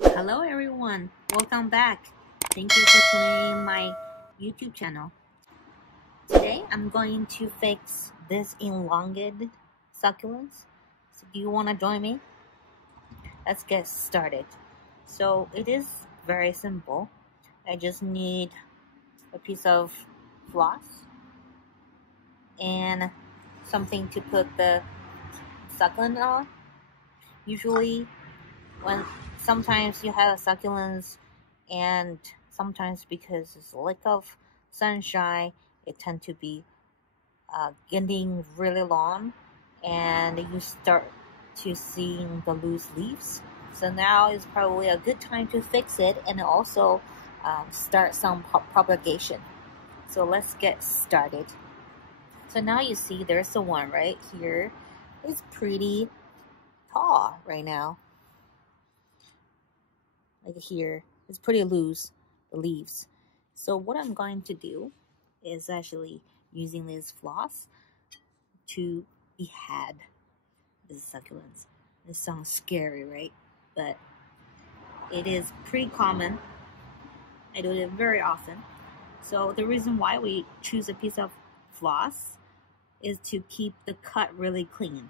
Hello everyone, welcome back. Thank you for tuning in my YouTube channel. Today I'm going to fix this elongated succulents. So do you want to join me? Let's get started. So it is very simple. I just need a piece of floss and something to put the succulent on. Usually when sometimes you have succulents and sometimes because it's lack of sunshine it tend to be getting really long and you start to seeing the loose leaves. So now is probably a good time to fix it and also start some propagation. So let's get started. So now you see there's the one right here. It's pretty tall right now. Like here, it's pretty loose, the leaves. So what I'm going to do is actually using this floss to behead the succulents. This sounds scary, right? But it is pretty common. I do it very often. So the reason why we choose a piece of floss is to keep the cut really clean.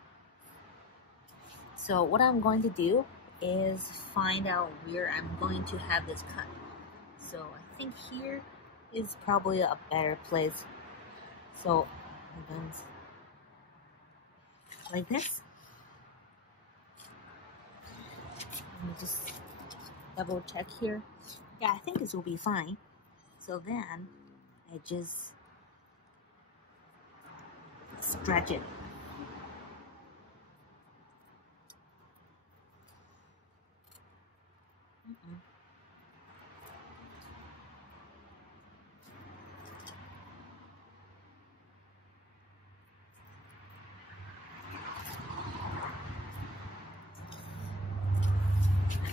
So what I'm going to do is find out where I'm going to have this cut. So I think here is probably a better place. So I'm going like this. Let me just double check here. Yeah, I think this will be fine. So then I just stretch it.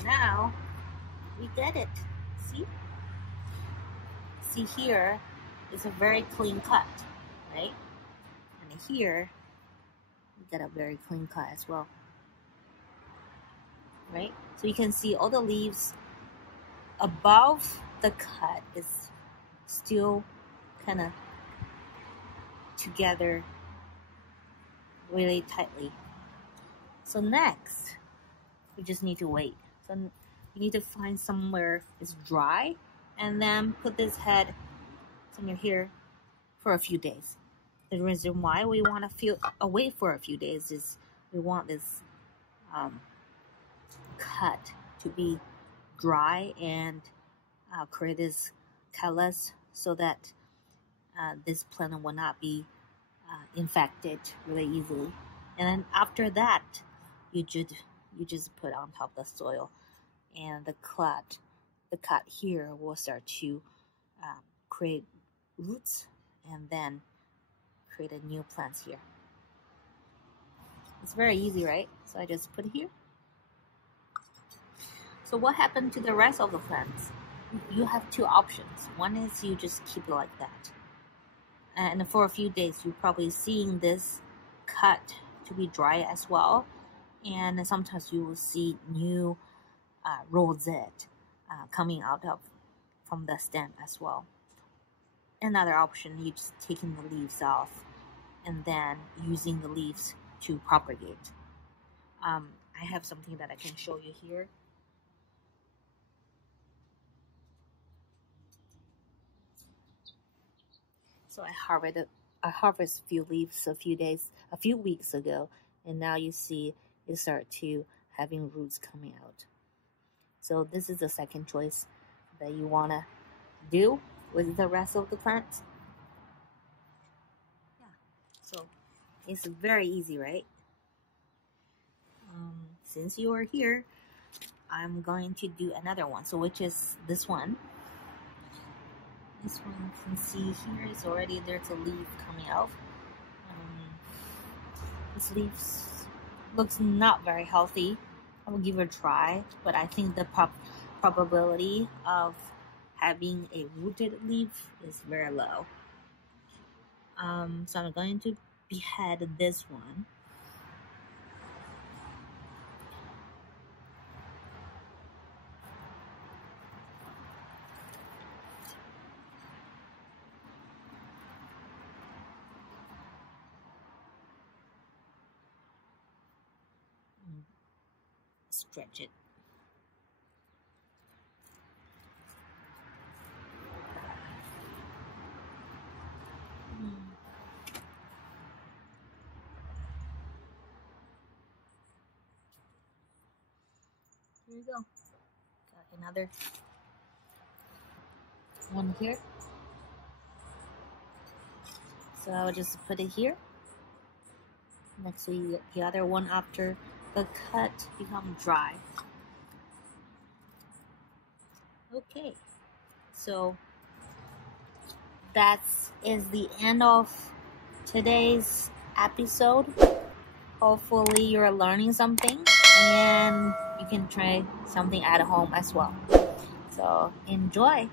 Now we get it. See? See here is a very clean cut, right? And here we get a very clean cut as well. Right? So you can see all the leaves above the cut is still kind of together really tightly. So next, we just need to wait. So you need to find somewhere it's dry and then put this head somewhere here for a few days. The reason why we want to wait for a few days is we want this cut to be dry and create this callus so that this plant will not be infected really easily. And then after that, you just put on top of the soil, and the cut here will start to create roots and then create a new plants here. It's very easy, right? So I just put it here. So what happened to the rest of the plants? You have two options. One is you just keep it like that. And for a few days, you're probably seeing this cut to be dry as well. And sometimes you will see new rosette coming out from the stem as well. Another option, you just taking the leaves off and then using the leaves to propagate. I have something that I can show you here. So I harvested a few leaves a few weeks ago, and now you see it start to having roots coming out. So this is the second choice that you wanna do with the rest of the plant. Yeah, so it's very easy, right? Since you are here, I'm going to do another one. So which is this one. This one you can see here is already there's a leaf coming out. This leaf looks not very healthy. I will give it a try, but I think the probability of having a rooted leaf is very low. So I'm going to behead this one. stretch it. Here you go. Got another one here. So I'll just put it here next to the other one after the cut becomes dry. Okay, so that is the end of today's episode. Hopefully you're learning something and you can try something at home as well. So enjoy!